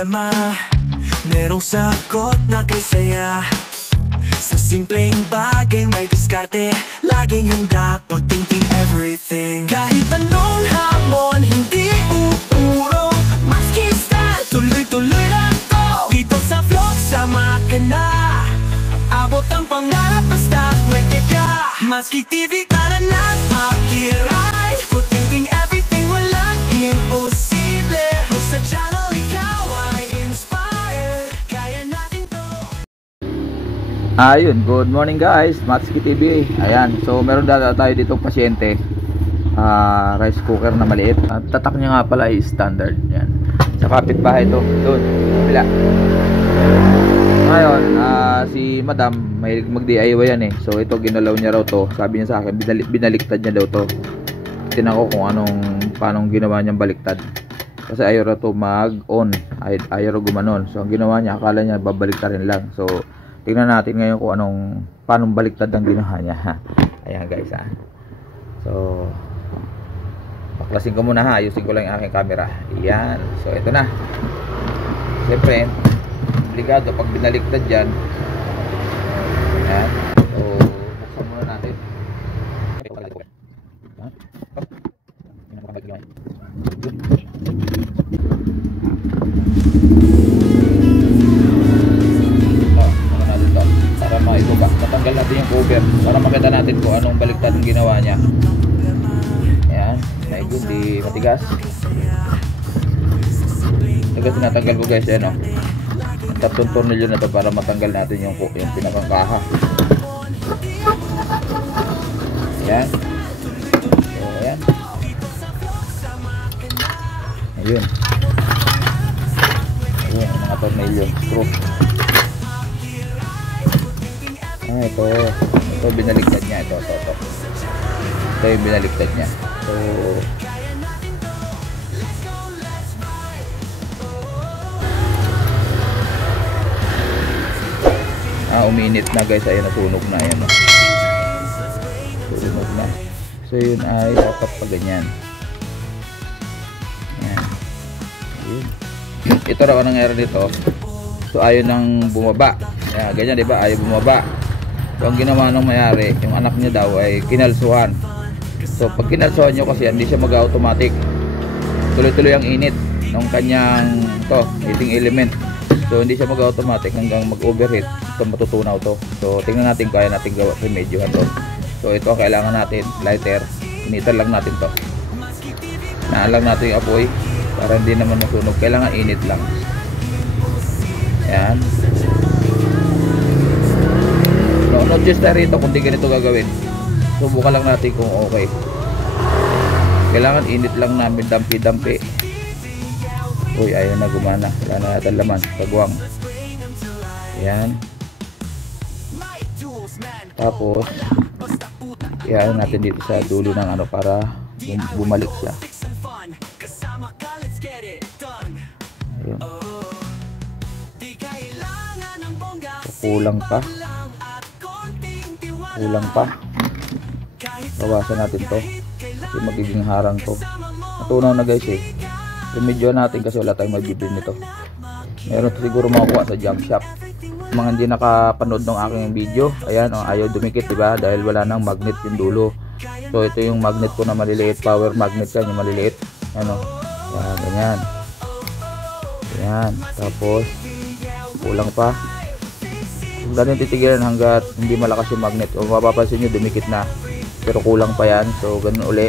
problema, merong sagot na kay saya. Sa simpleng bagay may diskarte, laging handa pag-thinking everything. Kahit anong hamon, hindi uurong, maski style, tuloy-tuloy lang to. Dito sa vlog, sama ka na, abot ang pangarap basta may tiga. Maski TV, tara na, makiray, pag-thinking everything, walang imposible. Sa channel, ikaw ay inspired, kaya natin to. Ayun, good morning guys, Matsuki TV. Ayan, so meron data tayo ditong pasyente, rice cooker na maliit. At tatak niya nga pala ay standard. Yan, sa kapitbahay to, doon, kabila. Ngayon, si madam may mag-DIY yan eh. So ito, ginalaw niya raw to. Sabi niya sa akin, binaliktad niya daw to. Tinan ko kung paano ginawa niyang baliktad. Kasi ayaw raw to mag-on, ayaw raw gumanon. So ang ginawa niya, akala niya babaliktarin lang. So tingnan natin ngayon kung paano baliktad ang ginawa niya. Ayan guys ha. So baklasin ko muna ha, ayusin ko lang yung aking camera. Ayan, so ito na. Siyempre obligado pag binaliktad dyan. Ayan, so buksan muna natin. Matanggal natin yung cover para makita natin kung anong baliktad ang ginawa niya. Ayan, medyo di matigas. Ito tinatanggal ko guys, ano, tatlong tornilyo na to para matanggal natin yung pinakang kaha. Ayan, so ayan, ayun, ayun ang mga tornilyo, screw. Ito binaliktad niya, ito yung binaliktad niya. So uminit na guys, ayun, natunog na, ayan, tunog na. So yun ay dapat pa ganyan. Ayan. Ayun. Ito raw ang nangyari dito. So ayaw nang bumaba. Ayan, ganyan diba, ayaw bumaba. So ang ginawa nung mayari, yung anak niya daw ay kinalsuhan. So pag kinalsuhan nyo kasi hindi siya mag-automatic, tuloy-tuloy ang init ng kanyang heating element. So hindi siya mag-automatic hanggang mag-overheat. Ito matutunaw to. So tingnan natin kaya natin gawa, remedyohan to. So ito ang kailangan natin, lighter. Initan lang natin to. Naan lang natin yung apoy para hindi naman masunog. Kailangan init lang. Ayan. No just na rito kung di ganito gagawin. Subukan lang natin kung okay. Kailangan init lang namin, dampi-dampi. Uy, ayaw na gumana. Wala na natin laman, kagwang. Ayan. Tapos iyan natin dito sa dulo ng ano para bumalik siya. Ayun. Kulang pa. Bawasan natin to kasi magiging harang to. Natunaw na guys eh. Remedyo natin kasi wala tayong magbibili nito. Meron siguro makukuha sa junk shop. Mga hindi nakapanood ng aking video, ayan, ayaw dumikit diba dahil wala nang magnet yung dulo. So ito yung magnet ko na maliliit, power magnet yan, yung maliliit, ano, yan, ganyan. Ayan, tapos kulang pa. Ganun titigilan hanggat hindi malakas yung magnet. O mapapansin nyo dumikit na, pero kulang pa yan. So ganun uli.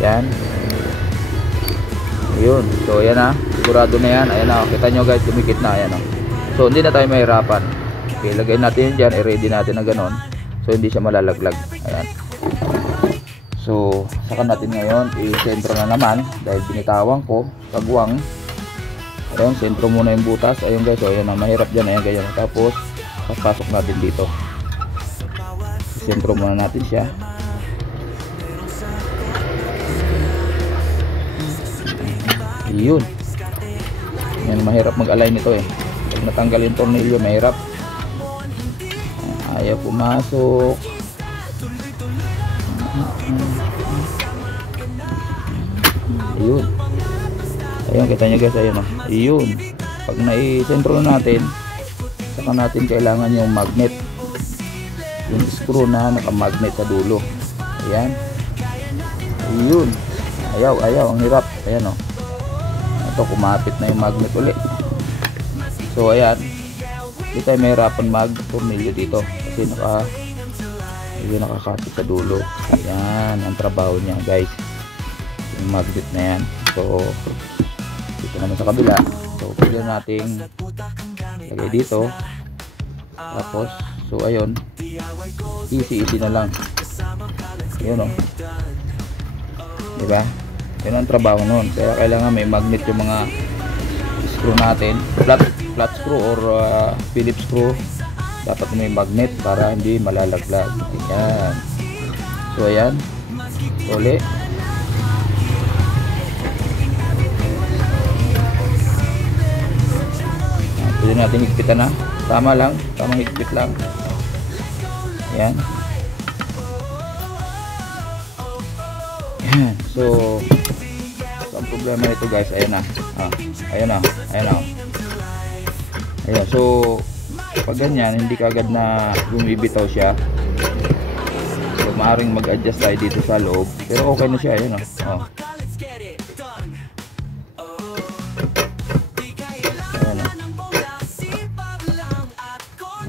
Yan. Ayun. So ayan na, sigurado na yan. Ayan na, kita nyo guys, dumikit na. Ayan o. So hindi na tayo mahirapan. Okay, lagay natin yan dyan, i-ready natin na ganun. So hindi siya malalaglag. Ayan. So saka natin ngayon i-sentro na naman dahil binitawan ko, kagwang. Ayun, sentro muna yung butas. Ayun guys, so ayun na, mahirap dyan. Ayan ganyan. Tapos pasok natin dito. Sentro muna natin siya. Ayun. Yan, mahirap mag-align ito eh. Pag natanggal yung tornilyo, mahirap. Ayaw pumasok. Ayun. Ayun, kita nyo guys, ayun o. Ayun. Pag naisentro na natin, saka natin kailangan yung magnet. Yung screw na nakamagnet sa dulo. Ayan. Ayun. Ayaw. Ang hirap. Ayan o. Ito, kumapit na yung magnet ulit. So, ayan. Hindi tayo mahirapan mag-tornilyo dito. Kasi nakakapit sa dulo. Ayan. Ang trabaho niya guys. Yung magnet na yan. So, dito naman sa kabila. So, pwede nating lagay dito. Tapos, so ayun. Easy na lang. Ayun o. Diba? Yun ang trabaho nun. Kaya kailangan may magnet yung mga screw natin. Flat screw or Phillips screw. Dapat may magnet para hindi malalaglag. Ayan. So ayan. Uli. Pwede natin higpitan na. Tama lang. Tamang higpit lang. Ayan. Ayan. So ang problema nito guys, ayan na. Ayan. So pag ganyan, hindi kaagad na bumibitaw siya. So maaaring mag-adjust tayo dito sa loob. Pero okay na siya, ayan o.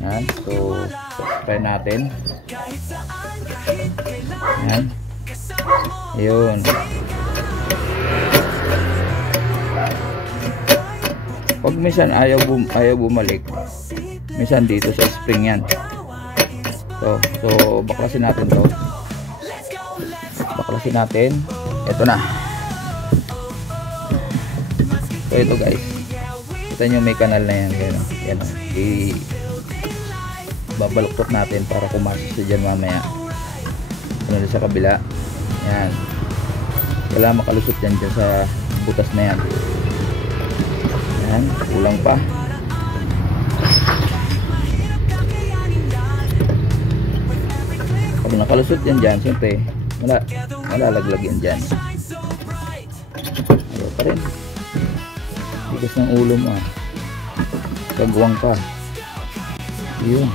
Ayan. So try natin. Ayan. Ayun. Pag minsan ayaw bumalik, minsan dito sa spring yan. So baklasin natin to. Ito na. So ito guys, kita nyo may kanal na yan. Yan. Babaluktot natin para kumasok siya dyan mamaya. Ano sa kabila. Yan. Kailangan makalusot yan dyan sa butas na yan. Yan. Kulang pa. Pag nakalusot yan dyan, siyempre malalaglag yan dyan. Ayaw pa rin. Bigas ng ulo mo. Gagawang pa. Yun.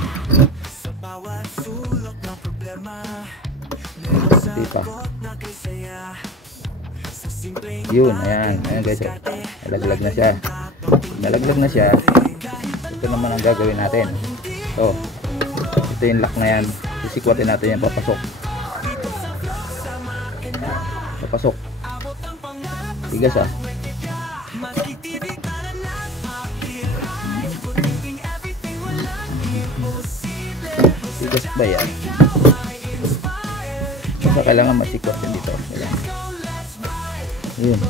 Pa. Yun, ayan guys, nalaglag na siya. Ito naman ang gagawin natin. So ito yung lock na yan, sisikwatin natin yan papasok. Tigas tigas ba yan? Kailangan masikot din dito. Yun.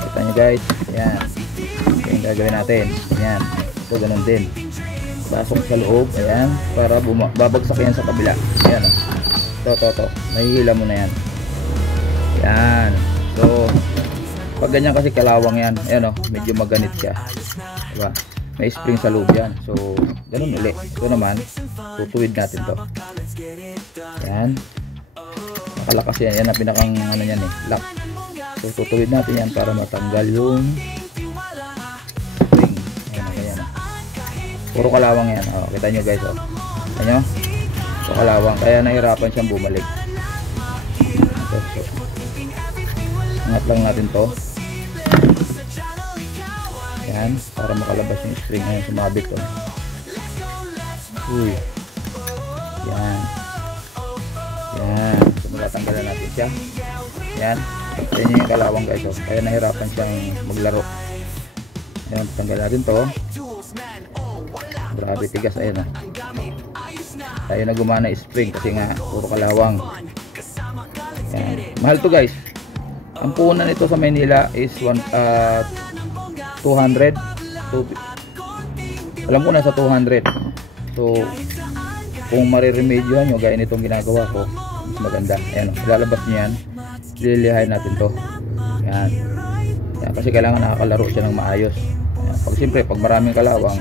Kita nyo guys. Yan. Yung gagawin natin. Yan. So ganun din. Pasok sa loob. Ayan. Para babagsak yan sa kabila. Ayan. Ito. Nahihila mo na yan. Yan. So pag ganyan kasi kalawang yan. Ayan o. Medyo maganit siya. Diba? May spring sa loob yan. So ganun ulit. Ito naman. Tutuwid natin to. Yan. Nakalakas yan. Yan ang pinakang ano yan lock. So tutuwid natin yan para matanggal yung spring. Ayan. Puro kalawang yan. Kita nyo guys. Kita nyo? So kalawang. Kaya nahirapan siyang bumalik. So, angat lang natin to. Yan. Para makalabas yung spring. Ayan, sumabit to. Uy. Yan. So matatanggalan natin siya. Yan. Yan yung kalawang guys. Kaya nahirapan siyang maglaro. Yan. Tanggal natin to. Grabe tigas. Ayan. Tayo na gumana spring kasi nga puro kalawang. Yan. Mahal to guys. Ang puhunan nito sa Manila is 200. Alam ko nasa 200. So kung mariremedyohan nyo gaya nitong ginagawa ko, mas maganda. Ayan, lalabas nyo yan, lilihain natin to. Yan. Kasi kailangan nakakalaro siya ng maayos. Ayan. Siyempre pag maraming kalawang,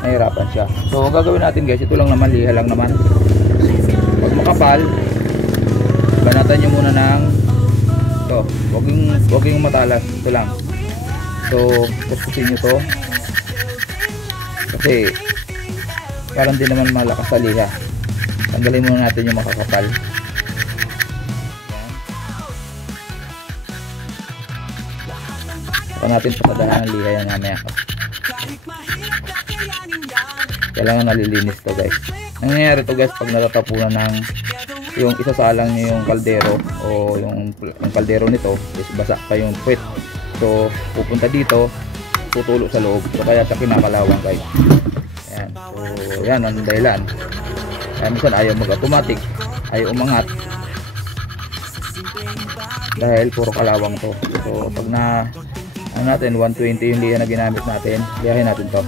nahirapan siya. So gagawin natin guys, ito lang naman, liha lang naman. Pag makapal, banatan nyo muna ng ito, wag yung matalas, ito lang. So pupusin nyo to kasi parang din naman malakas sa liha. Tanggalin muna natin yung makakapal. Saka natin pakadahan ng liha yan mamaya. Kailangan nalilinis to guys. Nangyayari to guys pag natatapunan ng yung isasalang nyo yung kaldero o yung kaldero nito is basa pa yung puwet. So pupunta dito, tutulo sa loob. So kaya siya kinakalawang guys. Ayan. So yan ang dahilan. Kaya minsan ayaw mag-automatic, ayaw umangat dahil puro kalawang to. So pag na ano natin 120 yung liha na ginamit natin, lihahin natin to.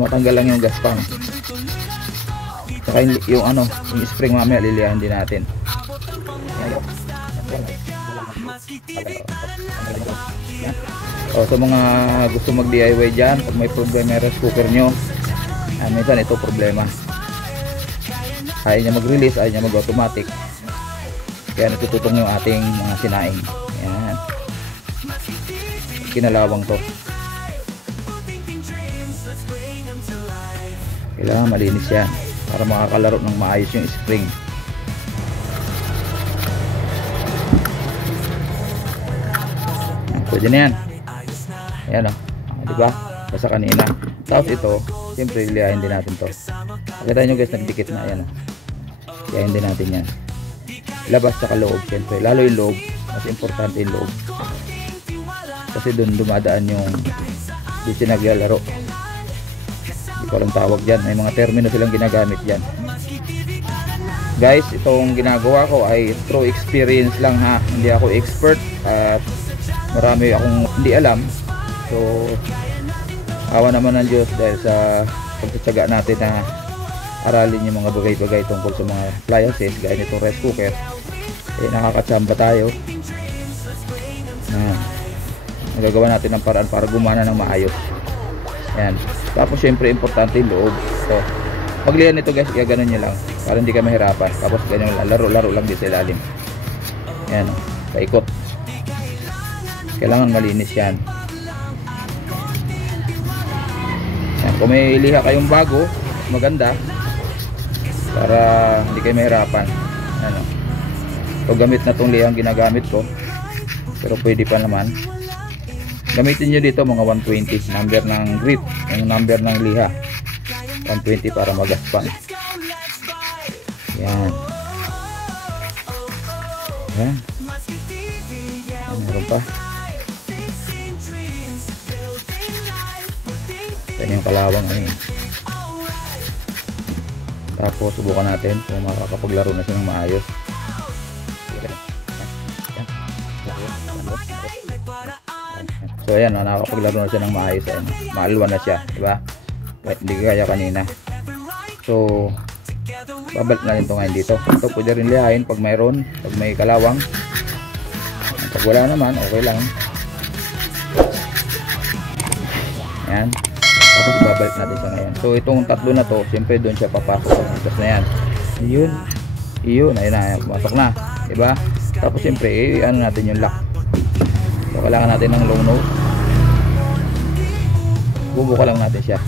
Matanggal lang yung gaspang. Saka yung ano, yung spring mamaya lilihain din natin. So sa mga gusto mag DIY dyan, pag may problema yung rice cooker nyo, minsan ito problema, ayaw niya mag release, ayaw niya mag automatic, kaya natututong yung ating mga sinaing. Yan, kinalawang to, kailangan malinis yan para makakalaro ng maayos yung spring. Pwede na yan. Ayan o, diba? Basta kanina. Tapos ito, siyempre lihain din natin to. Pakita nyo guys, nagdikit na. Ayan o, lihain din natin yan. Labas sa loob, siyempre. Lalo yung loob, mas importante yung loob. Kasi dun dumadaan yung doon siya naglalaro. Hindi ko lang tawag dyan. May mga termino silang ginagamit dyan. Guys, itong ginagawa ko ay through experience lang ha. Hindi ako expert at marami akong hindi alam. So awa naman ng Diyos dahil sa pagtsatsaga natin na aralin yung mga bagay-bagay tungkol sa mga appliances gaya nitong rice cooker, nakakatsamba tayo. Nagagawa natin ng paraan para gumana ng maayos. Yan. Tapos syempre importante yung loob. So paglihan nito guys, gaganon nyo lang para hindi ka mahirapan. Tapos ganyan lang, laro-laro lang din sa ilalim. Yan, paikot. Kailangan malinis yan. Yan. Kung may liha kayong bago, maganda para hindi kayo mahirapan. Ano. So gamit na tong lihang ginagamit ko, pero pwede pa naman. Gamitin nyo dito mga 120 number ng grip, yung number ng liha 120 para magaspang. Yan. Yan. Meron pa. Yan yung kalawang ano. Tapos subukan natin kung makakapaglaro na siya ng maayos. So ayan, nakakapaglaro na siya ng maayos. Ayan, maalwan na siya, diba? Hindi kaya kanina. So babalik na rin ito ngayon dito. Ito pwede rin lihain pag mayroon, pag may kalawang. Pag wala naman, okay lang. Ayan. Tapos babalik natin siya ngayon. So itong tatlo na to, siyempre doon siya papasok. Tapos na yan. Iyon, ayun na, pumasok na, diba? Tapos siyempre, ano natin yung lock. So kailangan natin ng long nose. Bubuka lang natin siya.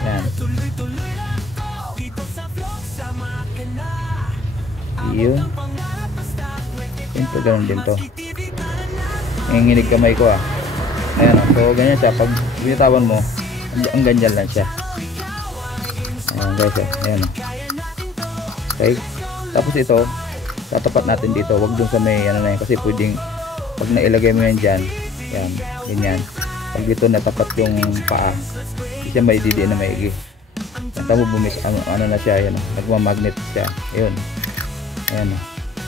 Ayan. Iyon. Siyempre ganun din to. Nanginginig kamay ko ah. Ayan, so ganyan siya. Pag binitawan mo, ang ganyan lang siya. Ayan guys, ayan. Okay. Tapos ito, tatapat natin dito. Huwag dun sa may ano na yan. Kasi pwedeng pag nailagay mo yan dyan, yan, ganyan. Pag dito natapat yung paa, hindi siya may didiin na maigi. Tama bumis, ano na siya, yan. Nagmamagnet siya. Ayun. Ayan.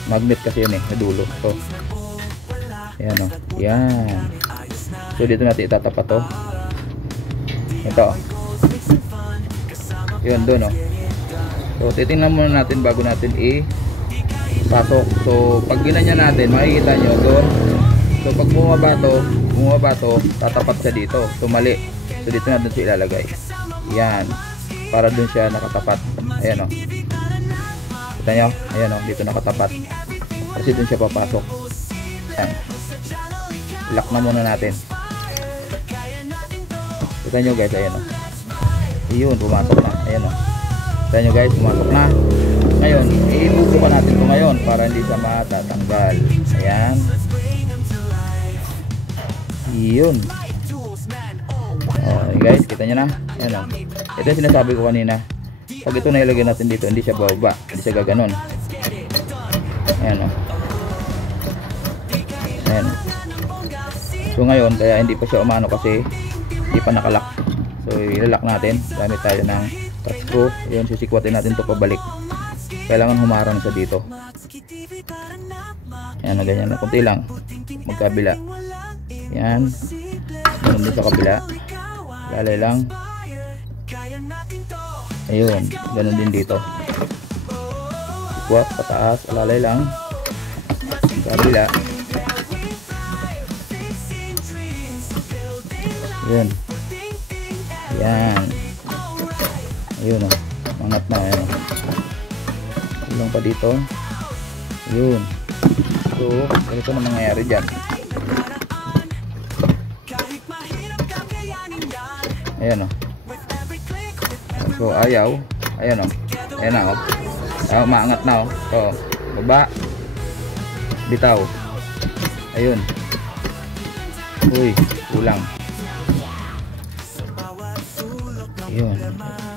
Magnet kasi yun na dulo. So, ayan o. Yan. So dito natin itatapat to. Ito. Yun doon o. So titingnan muna natin bago natin i-pasok. So pag ginanyan natin, makikita nyo doon. So pag bumaba to, tatapat siya dito. So mali. So dito na doon siya ilalagay. Yan. Para doon siya nakatapat. Ayan o. Kita nyo? Ayan o. Dito nakatapat. Kasi doon siya papasok. Ayan. Lock na muna natin. Kita nyo guys, ayan o. Ayun, pumasok na. Ayan o. Kita nyo guys, pumasok na. Ngayon, ibubukan natin ito ngayon para hindi siya matatanggal. Ayan. Yun. Okay guys, kita nyo na. Ayan o. Ito yung sinasabi ko kanina. Pag ito nailagay natin dito, hindi siya bababa. Hindi siya gaganon. Ayan o. Ayan. So ngayon, kaya hindi pa siya umano kasi hindi pa nakalock. So ilalak natin. Gamit tayo ng cut screw. Ayan, sisikwatin natin ito pabalik. Kailangan humarang siya dito. Ayan, ganyan na. Kunti lang. Magkabila. Ayan. Ganun din sa kabila. Lalay lang. Ayun. Ganun din dito. Sikwat, pataas. Lalay lang. Kabila. Ayan. Ayan. Ayun o. Mangat na. Ayan. Ilong pa dito. Ayun. So, ganito na mangyayari dyan. Ayan o. So, ayaw. Ayan o. Ayan na o. Ayaw, maangat na o. So, baba. Bitaw. Ayun. Uy, kulang. Ayun.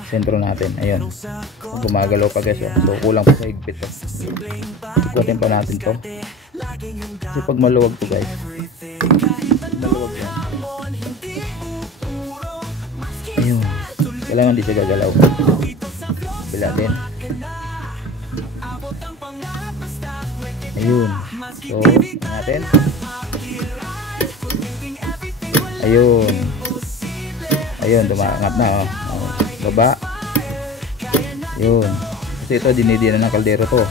Sentro natin. Ayun. Gumagalaw pa guys. So, kulang pa sa higpit to. Ikutin pa natin to. Kasi pag maluwag to guys. Maluwag yan. Ayun. Kailangan di siya gagalaw. Bila din. Ayun. So, natin. Ayun. Ayun, dumaangat na oh. Baba. Ayun. Kasi ito dinidinan ng kaldero to.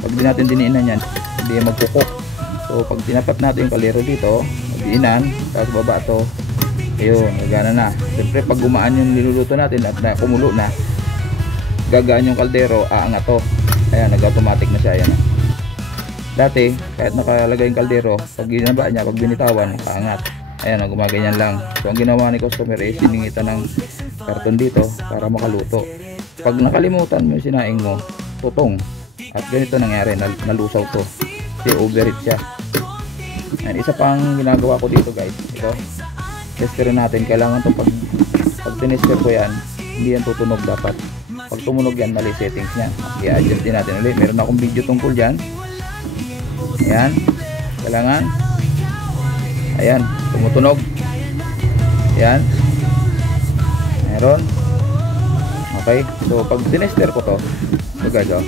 Pag di natin diniinan yan, hindi yan magkukok. So pag tinapat natin yung kaldero dito, diinan, tapos baba to. Ayun, gagana na. Siyempre pag gumaan yung niluluto natin at na kumulo na, gagaan yung kaldero, aangat to. Ayan, nag-automatic na siya. Ayan. Dati, kahit nakalagay yung kaldero, pag ginaba niya, pag binitawan, aangat. Ayan, gumaganyan lang. So ang ginawa ni customer is siningitan ng karton dito para makaluto. Pag nakalimutan mo yung sinaing mo, tutong. At ganito nangyari, nalusaw to. Kasi overheat siya. Ayan, isa pang ginagawa ko dito guys. Ito, testerin natin. Kailangan to pag tinester ko yan, hindi yan tutunog dapat. Pag tumunog yan, mali settings niya. I-adjust din natin ulit. Meron akong video tungkol dyan. Ayan, kailangan. Ayan, tumutunog. Ayan. Meron. Okay, so pag tinester ko to, guys, oh.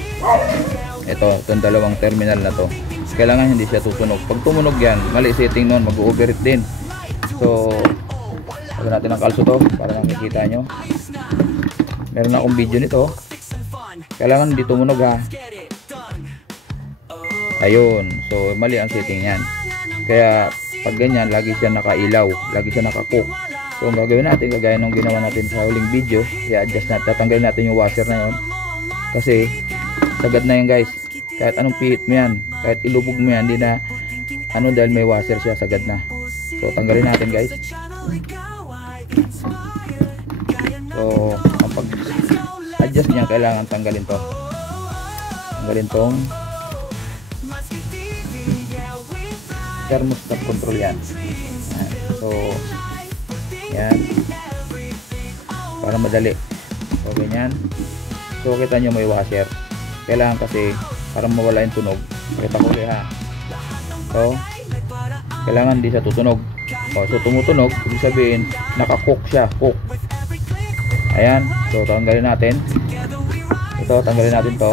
Itong dalawang terminal na to, kailangan hindi siya tutunog. Pag tumunog yan, mali setting nun, mag-overheat din. So, lagyan natin ang kalso to para makikita nyo. Meron akong video nito. Kailangan hindi tumunog ha. Ayun, so mali ang setting yan. Kaya pag ganyan, lagi siya nakailaw, lagi siya nakacook. So ang gagawin natin, kagaya nung ginawa natin sa huling video, i-adjust natin, tatanggalin natin yung washer na yon. Kasi sagad na yan guys. Kahit anong pihit mo yan, kahit ilubog mo yan, hindi na ano, dahil may washer siya, sagad na. So tanggalin natin guys. So ang pag-adjust niya, kailangan tanggalin to. Tanggalin tong thermostat control yan. So yan, para madali. So ganyan. So kita nyo may washer. Kailangan kasi para mawala yung tunog. Kita ko ulit ha. So kailangan di siya tutunog. So tumutunog, ibig sabihin nakacook siya, cook. Ayan. So tanggalin natin. Ito, tanggalin natin to.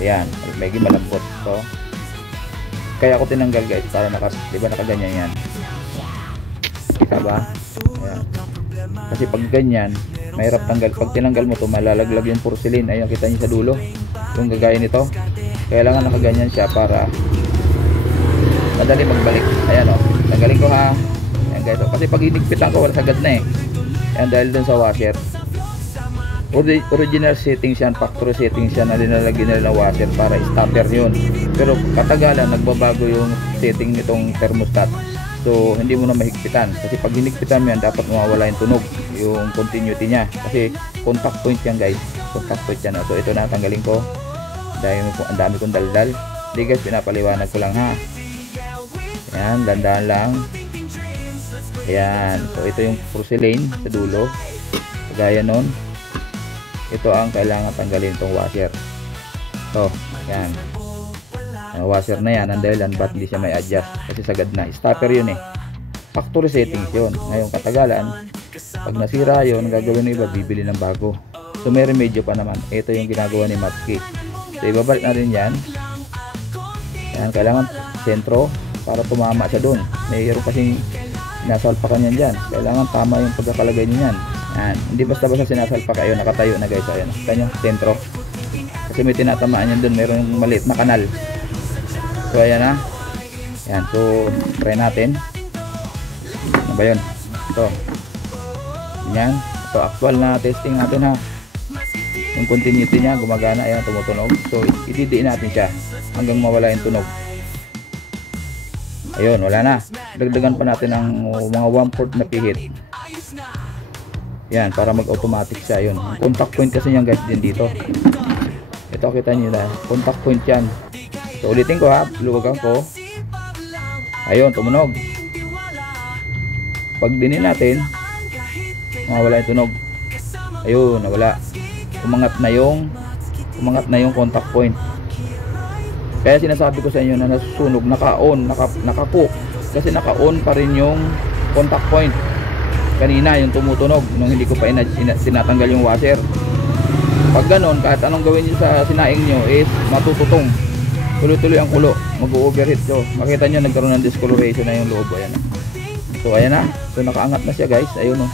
Ayan, medyo malambot. So kaya ako tinanggal guys, para diba nakaganyan yan. Kita ba? Ayan. Kasi pag ganyan, mahirap tanggal. Pag tinanggal mo to, malalaglag yung porcelain. Ayun, kita niyo sa dulo. Yung gagaya nito. Kailangan nakaganyan siya para madali magbalik. Ayan o. Tanggalin ko ha. Ayan guys. Kasi pag hinigpitan ko, sagad na eh. Ayan, dahil dun sa washer. Original settings yan, factory settings yan na linalagyan nila ng washer para starter yun. Pero katagalan nagbabago yung setting nitong thermostat. So hindi mo na mahigpitan, kasi pag hinigpitan mo yan dapat mawawala yung tunog, yung continuity nya, kasi contact point yan guys, contact point yan. So ito na, tanggalin ko dahil ang dami kong daldal. Hindi guys, pinapaliwanag ko lang ha. Yan, dandahan lang. Yan, so ito yung porcelain sa dulo, gaya nun. Ito ang kailangan tanggalin itong washer. So, yan. Washer na yan. Ang dahilan ba't hindi siya may adjust? Kasi sagad na. Stopper yun eh. Factory settings yun. Ngayon katagalan, pag nasira yun, gagawin ng iba, bibili ng bago. So, may remedyo pa naman. Ito yung ginagawa ni Matki. So, ibabalik natin yan. Yan, kailangan sentro para tumama siya doon. Mayroon kasing sinasalpakan yan dyan. Kailangan tama yung pagkakalagay niyan. Yan. Hindi basta-basta sinasalpak. Ayun, nakatayo na guys. Ayun, kita nyo, sentro. Kasi may tinatamaan yan doon. Mayroon yung maliit na kanal. So ayan na. Yan, so try natin. Ano ba yun? Ito. Yan. Ito, actual na testing natin ha. Yung continuity nya gumagana. Ayan, tumutunog. So ididiin natin siya hanggang mawala yung tunog. Ayun, wala na. Dagdagan pa natin ang mga 1/4 na pihit. Yan, para mag-automatic siya. Yun, contact point kasi yan guys din dito. Ito, kita nyo na, contact point yan. So ulitin ko ha, luwagan ko. Ayun, tumunog. Pag dinin natin, mawala yung tunog. Ayun, nawala. Umangat na yung contact point. Kaya sinasabi ko sa inyo na nasusunog, naka-on, naka-cook. Kasi naka-on pa rin yung contact point. Kanina yung tumutunog nung hindi ko pa sinatanggal yung washer. Pag ganon, kahit anong gawin nyo sa sinaing nyo is matututong. Tuloy-tuloy ang kulo, mag-overheat. So makita nyo nagkaroon ng discoloration na yung loob. Ayan. So ayan na. So nakaangat na siya guys. Ayun o.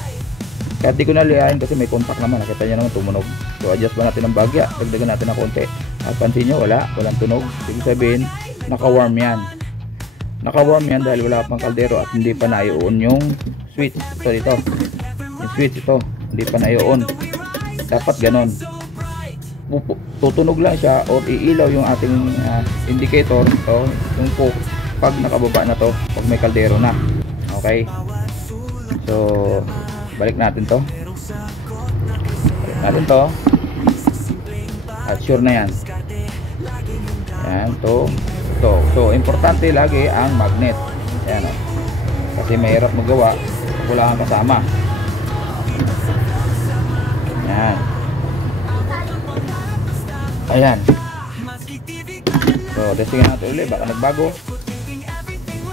Kahit di ko nalihain kasi may contact naman. Nakita nyo naman tumunog. So adjust ba natin ang bagya, dagdagan natin ng konti. At pansin nyo, walang tunog. Ibig sabihin, naka-warm yan. Naka-warm yan dahil wala pang kaldero at hindi pa na-i-on yung switch. Ito dito. Yung switch ito, hindi pa na-i-on. Dapat ganon. Tutunog lang siya or iilaw yung ating indicator. Ito, yung cook pag nakababa na to, pag may kaldero na. Okay. So, balik natin to. At sure na yan. Yan, to. So, importante lagi ang magnet. Ayan, oh. Kasi mahirap magawa kung wala kang kasama. Yan. Ayan. So, testingin natin ulit. Baka nagbago.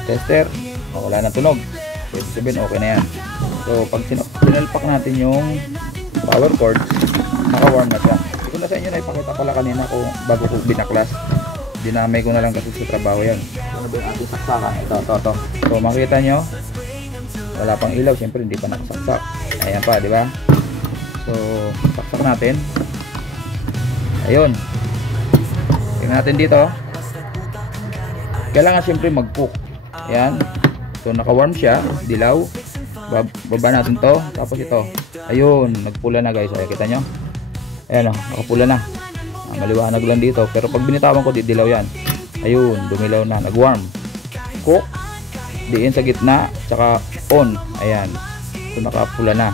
Tester. Oh, wala na tunog. So, sabihin, okay na yan. So, pag sinalpak natin yung power cord, naka-warm na siya. Hindi ko na sa inyo na ipakita pala kanina kung bago ko binaklas. Dinamay ko na lang kasi sa trabaho yan. Ano ba yung ating saksakan? Ito. So makita nyo, wala pang ilaw. Siyempre hindi pa nakasaksak. Ayan pa, di ba? So saksak natin. Ayun. Tingnan natin dito. Kailangan siyempre mag-cook. Ayan. So naka-warm siya, dilaw. Baba natin to. Tapos ito. Ayun, nagpula na guys. Ayan, kita nyo? Ayan o, nakapula na. Maliwanag lang dito, pero pag binitawan ko didilaw yan. Ayun, dumilaw na, nag-warm. Cook, diin sa gitna, tsaka on. Ayan, so nakapula na.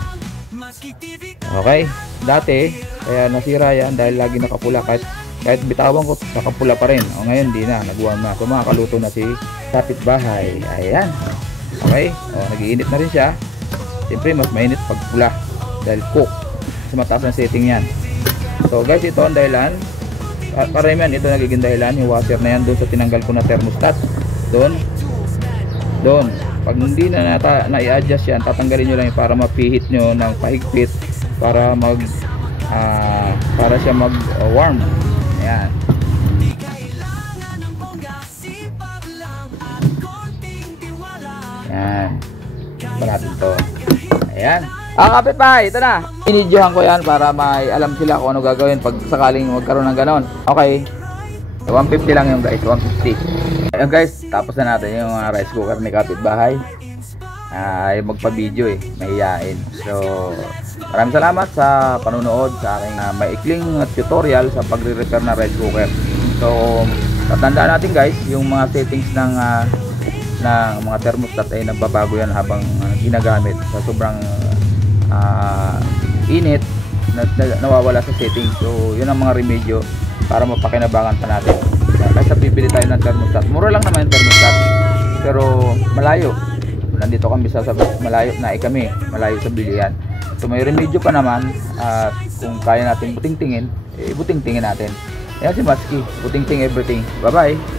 Okay, dati kaya nasira yan dahil lagi nakapula. Kahit bitawan ko, nakapula pa rin. O ngayon di na, nag-warm na. So makakaluto na si kapitbahay. Ayan, okay, o nag-iinit na rin siya. Siyempre mas mainit pag pula dahil cook, kasi mataas ang setting yan. So guys, ito ang dahilan. Karamihan ito nagiging dahilan. Yung washer na yan doon sa tinanggal ko na thermostat. Doon. Pag hindi na i-adjust yan, tatanggalin nyo lang para mapihit nyo ng pahigpit para siya mag-warm. Ayan. Ayan. Ba natin to. Ayan. Kapitbahay, ito na. Inidyohan ko yan para may alam sila kung ano gagawin pag sakaling magkaroon ng ganon. Okay. 150 lang yung guys, 150. Ayan guys, tapos na natin yung rice cooker ni kapitbahay. ay magpa-video mahihain. So maraming salamat sa panonood sa aking maikling tutorial sa pagre-repair ng rice cooker. So tatandaan natin guys, yung mga settings ng mga thermostat ay nagbabago yan habang ginagamit. Sa sobrang init nawawala sa settings. So yun ang mga remedyo para mapakinabangan pa natin. Kaysa bibili tayo ng thermostat, mura lang naman yung thermostat pero malayo. Nandito kami sa malayo na kami, malayo sa bilihan. So may remedyo pa naman at kung kaya natin buting-tingin, buting-tingin natin. Ayan si Maski, buting-ting everything. Bye bye.